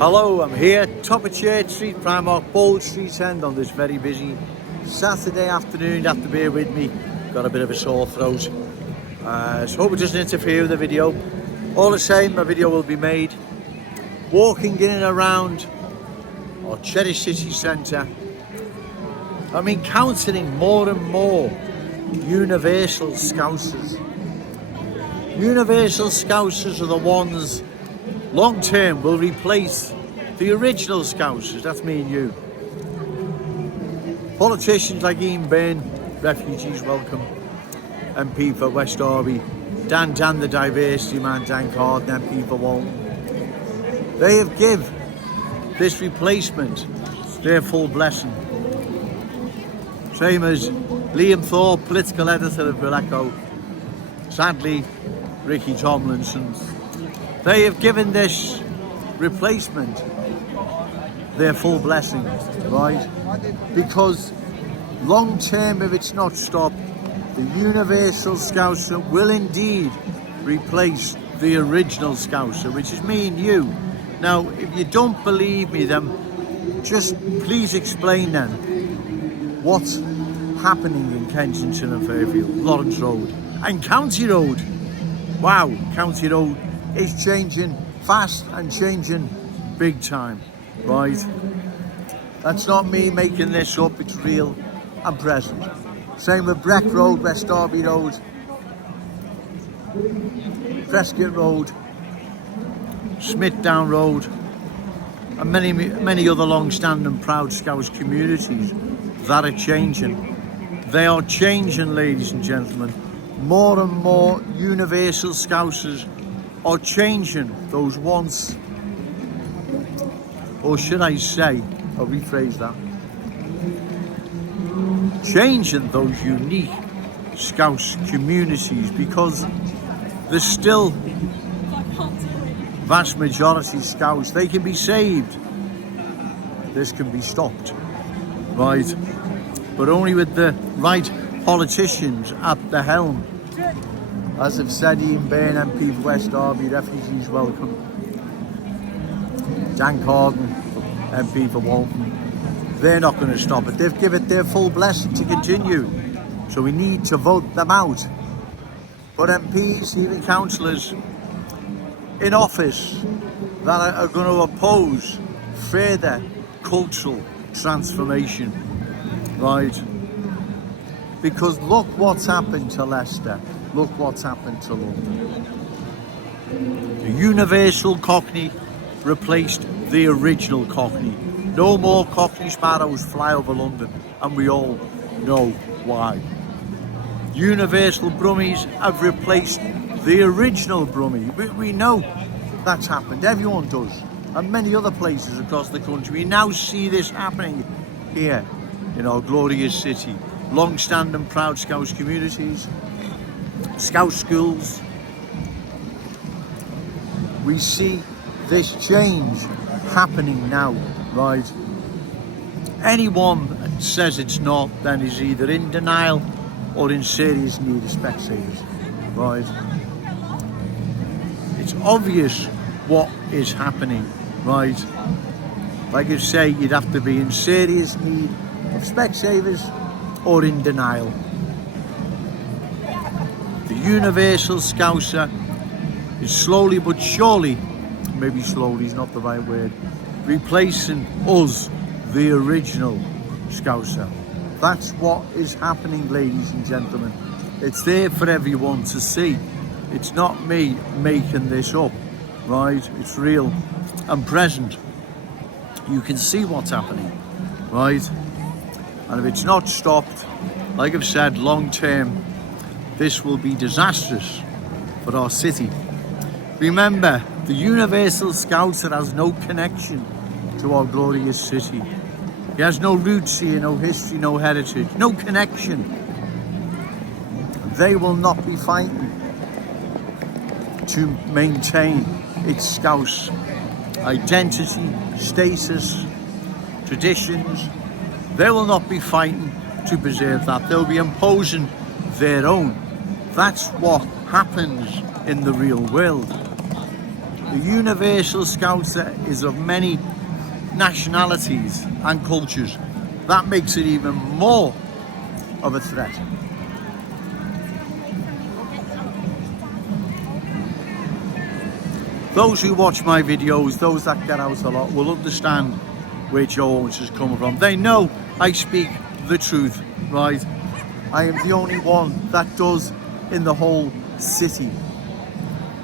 Hello, I'm here, top of Church Street, Primark, Bold Street End on this very busy Saturday afternoon. You have to bear with me, got a bit of a sore throat. So hope it doesn't interfere with the video. All the same, my video will be made walking in and around our Cherry City Centre. I'm encountering more and more Universal Scousers. Universal Scousers are the ones long term will replace the original Scousers, that's me and you. Politicians like Ian Byrne, Refugees Welcome, MP for West Derby, Dan the Diversity Man, Dan Carden, MP for Walton. They have given this replacement their full blessing. Same as Liam Thorpe, political editor of Bill Echo, sadly Ricky Tomlinson. They have given this replacement their full blessing, right? Because long term, if it's not stopped, the Universal Scouser will indeed replace the original Scouser, which is me and you. Now, if you don't believe me, then just please explain then what's happening in Kensington and Fairfield, Lawrence Road and County Road. Wow, County Road is changing fast and changing big time, right? That's not me making this up, it's real and present. Same with Breck Road, West Derby Road, Prescott Road, Smithdown Road, and many other long-standing proud Scouse communities that are changing. They are changing, ladies and gentlemen. More and more Universal Scousers are changing those once, or should I say, I'll rephrase that, changing those unique Scouse communities, because there's still vast majority Scouse. They can be saved, this can be stopped, right? But only with the right politicians at the helm. As I've said, Ian Byrne, MP for West Derby, Refugees Welcome. Dan Carden, MP for Walton. They're not going to stop it. They've given it their full blessing to continue. So we need to vote them out. But MPs, even councillors in office that are going to oppose further cultural transformation, right? Because look what's happened to Leicester. Look what's happened to London. The Universal Cockney replaced the original Cockney. No more Cockney sparrows fly over London, and we all know why. Universal Brummies have replaced the original Brummie. We know that's happened, everyone does. And many other places across the country. We now see this happening here in our glorious city. Long-standing proud Scouse communities, Scouse schools. We see this change happening now, right? Anyone that says it's not, then is either in denial or in serious need of Specsavers, right? It's obvious what is happening, right? Like I say, you'd have to be in serious need of Specsavers or in denial. The Universal Scouser is slowly but surely, maybe slowly is not the right word, replacing us, the original Scouser. That's what is happening, ladies and gentlemen. It's there for everyone to see. It's not me making this up, right? It's real and present. You can see what's happening, right? And if it's not stopped, like I've said, long term, this will be disastrous for our city. Remember, the Universal Scouser has no connection to our glorious city. He has no roots here, no history, no heritage, no connection. They will not be fighting to maintain its Scouse identity, status, traditions. They will not be fighting to preserve that. They'll be imposing their own. That's what happens in the real world. The Universal Scouser is of many nationalities and cultures. That makes it even more of a threat. Those who watch my videos, those that get out a lot, will understand where Joe Owens is coming from. They know I speak the truth, right? I am the only one that does in the whole city.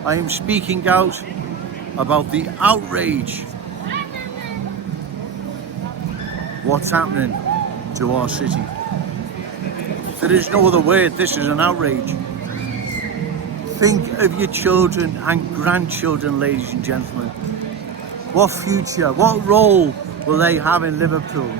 I am speaking out about the outrage. What's happening to our city? There is no other word. This is an outrage. Think of your children and grandchildren, ladies and gentlemen. What future, what role will they have in Liverpool?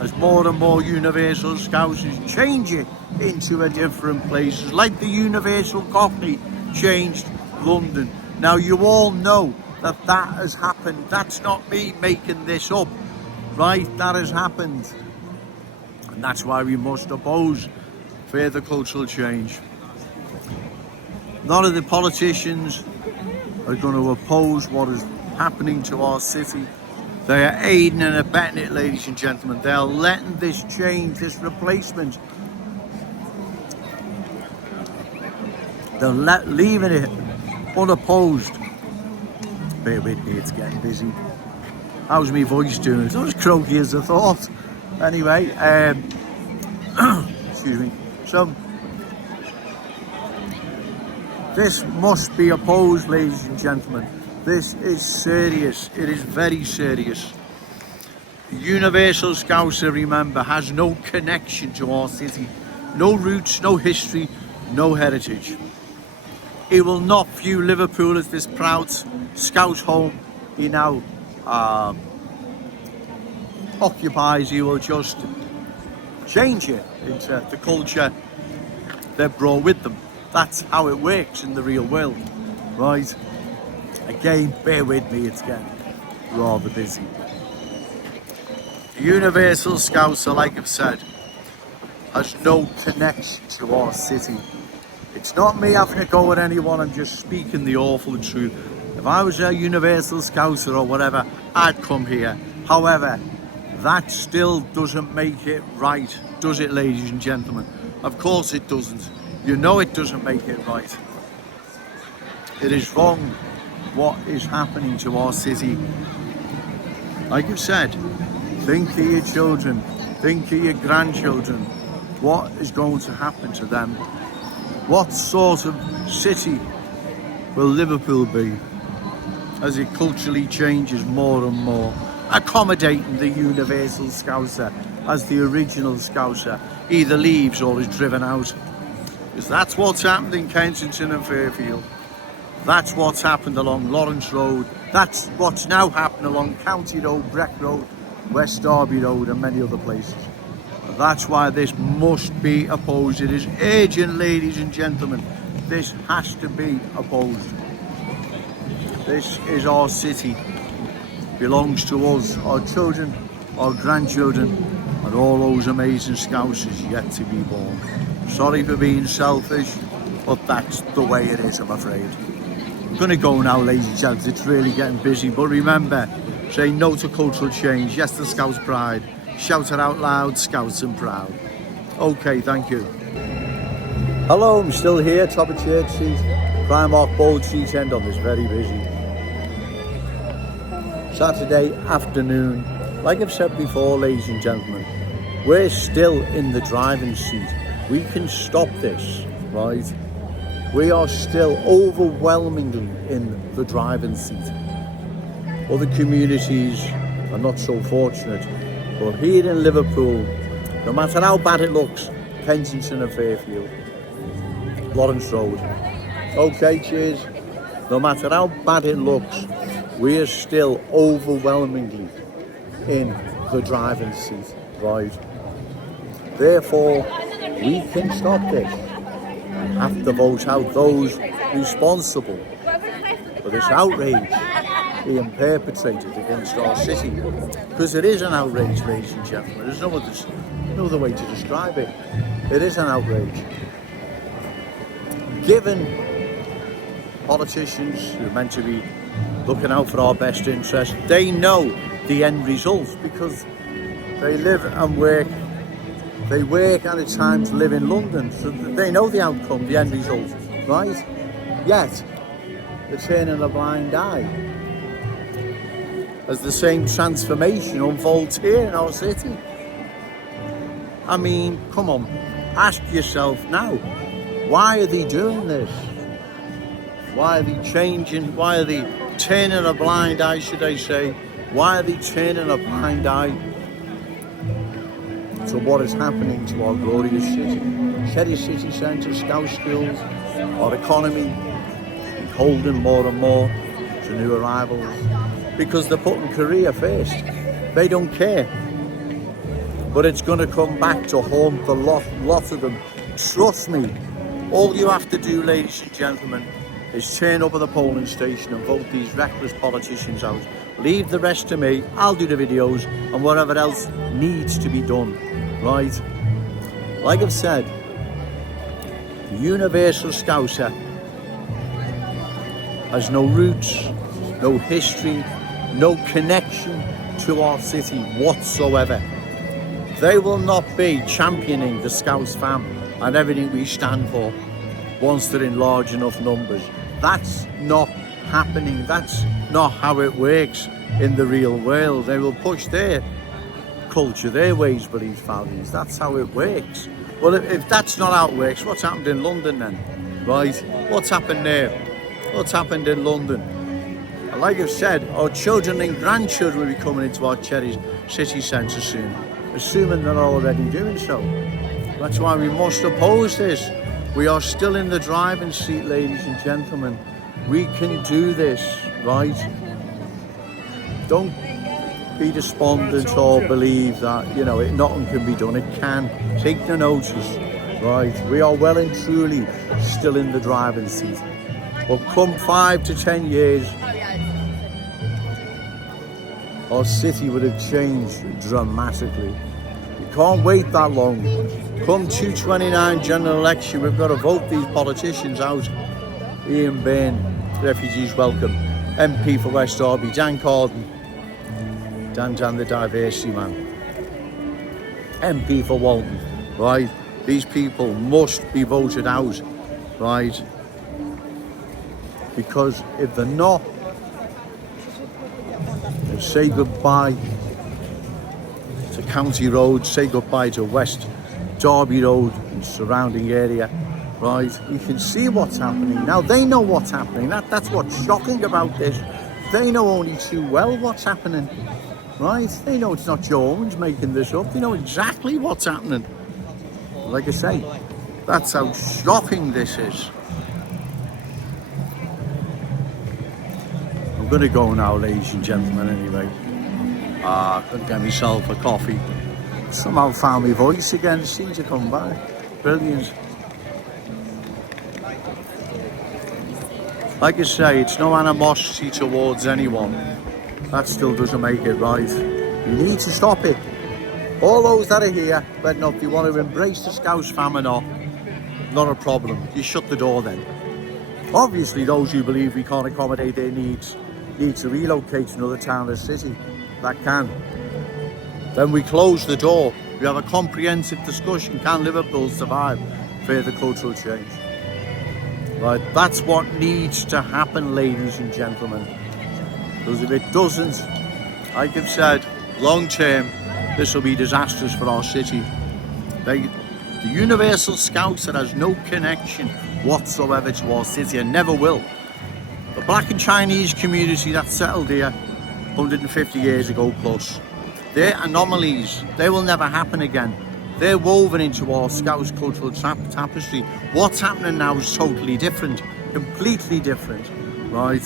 As more and more Universal Scousers change it into a different places, like the Universal Cockney changed London. Now you all know that that has happened. That's not me making this up, right? That has happened. And that's why we must oppose further cultural change. None of the politicians are going to oppose what is happening to our city. They are aiding and abetting it, ladies and gentlemen. They are letting this change, this replacement. They're leaving it unopposed. Bear with me, it's getting busy. How's my voice doing? It's not as croaky as I thought. Anyway, excuse me. So, this must be opposed, ladies and gentlemen. This is serious. It is very serious. The Universal Scouser, remember, has no connection to our city. No roots, no history, no heritage. He will not view Liverpool as this proud Scout home he now occupies. He will just change it into the culture they've brought with them. That's how it works in the real world, right? Again, bear with me, it's getting rather busy. The Universal Scouser, like I've said, has no connection to our city. It's not me having a go at anyone, I'm just speaking the awful truth. If I was a Universal Scouser or whatever, I'd come here. However, that still doesn't make it right, does it, ladies and gentlemen? Of course it doesn't. You know it doesn't make it right. It is wrong what is happening to our city. Like I've said, think of your children, think of your grandchildren. What is going to happen to them? What sort of city will Liverpool be as it culturally changes more and more, accommodating the Universal Scouser as the original Scouser either leaves or is driven out? Because that's what's happened in Kensington and Fairfield. That's what's happened along Lawrence Road. That's what's now happened along County Road, Breck Road, West Derby Road and many other places. And that's why this must be opposed. It is urgent, ladies and gentlemen. This has to be opposed. This is our city. It belongs to us, our children, our grandchildren, and all those amazing Scousers yet to be born. Sorry for being selfish, but that's the way it is, I'm afraid. I'm going to go now, ladies and gentlemen. It's really getting busy. But remember, say no to cultural change. Yes to Scouts pride. Shout it out loud, Scouts and proud. Okay, thank you. Hello, I'm still here, top of Church Street, Primark Bold Street End on this very busy Saturday afternoon. Like I've said before, ladies and gentlemen, we're still in the driving seat. We can stop this, right? We are still overwhelmingly in the driving seat. Other communities are not so fortunate, but here in Liverpool, no matter how bad it looks, Kensington and Fairfield, Lawrence Road, okay, cheers. No matter how bad it looks, we are still overwhelmingly in the driving seat, right? Therefore, we can stop this. We have to vote out those responsible for this outrage being perpetrated against our city. Because it is an outrage, ladies and gentlemen. There's no other way to describe it. It is an outrage. Given politicians who are meant to be looking out for our best interest, they know the end result because they live and work. They work at a time to live in London, so they know the outcome, the end result, right? Yet, they're turning a blind eye as the same transformation unfolds here in our city. I mean, come on, ask yourself now, why are they doing this? Why are they changing? Why are they turning a blind eye, should I say? Why are they turning a blind eye to what is happening to our glorious city? Cherry City Centre, Scout schools, our economy, holding more and more to new arrivals because they're putting career first. They don't care. But it's going to come back to haunt the lot of them. Trust me, all you have to do, ladies and gentlemen, is turn up at the polling station and vote these reckless politicians out. Leave the rest to me. I'll do the videos and whatever else needs to be done, right? Like I've said, the Universal Scouser has no roots, no history, no connection to our city whatsoever. They will not be championing the Scouts fam and everything we stand for once they're in large enough numbers. That's not happening. That's not how it works in the real world. They will push their culture, their ways, beliefs, values. That's how it works. Well, if that's not how it works, what's happened in London then? Right? What's happened there? What's happened in London? And like I've said, our children and grandchildren will be coming into our Cherry City Centre soon, assuming they're already doing so. That's why we must oppose this. We are still in the driving seat, ladies and gentlemen. We can do this, right? Don't be despondent or believe that, nothing can be done. It can. Take the notice, right? We are well and truly still in the driving seat. But come 5 to 10 years, our city would have changed dramatically. We can't wait that long. Come 229 general election, we've got to vote these politicians out. Ian Byrne, Refugees Welcome, MP for West Derby, Dan Carden, Dan the diversity man, MP for Walton, right? These people must be voted out, right? Because if they're not, then say goodbye to County Road, say goodbye to West Derby Road and surrounding area, right? You can see what's happening. Now they know what's happening. That's what's shocking about this. They know only too well what's happening, right? They know it's not Joe Owens making this up. They know exactly what's happening. Like I say, that's how shocking this is. I'm going to go now, ladies and gentlemen, anyway. I couldn't get myself a coffee. Somehow found my voice again, seemed to come back. Brilliant. Like I say, it's no animosity towards anyone. That still doesn't make it right. You need to stop it. All those that are here, whether or not you want to embrace the Scouts fam or not a problem. You shut the door then. Obviously, those who believe we can't accommodate their needs need to relocate to another town or city. That can. Then we close the door. We have a comprehensive discussion. Can Liverpool survive further cultural change? Right, that's what needs to happen, ladies and gentlemen. Because if it doesn't, like I've said, long term, this will be disastrous for our city. The Universal Scouts that has no connection whatsoever to our city and never will. The Black and Chinese community that settled here 150 years ago plus, they're anomalies. They will never happen again. They're woven into our Scouts cultural tapestry. What's happening now is totally different, completely different, right?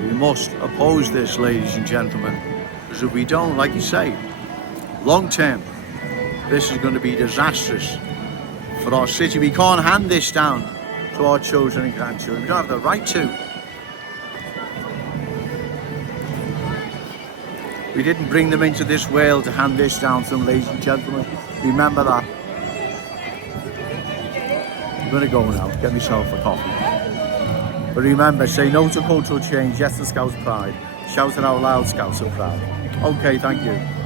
We must oppose this, ladies and gentlemen, because if we don't, like you say, long term, this is going to be disastrous for our city. We can't hand this down to our children and grandchildren. We don't have the right to. We didn't bring them into this world to hand this down to them, ladies and gentlemen. Remember that. I'm going to go now, get myself a coffee. But remember, say no to cultural change, yes to Scouts pride. Shout it out loud, Scouts are proud. Okay, thank you.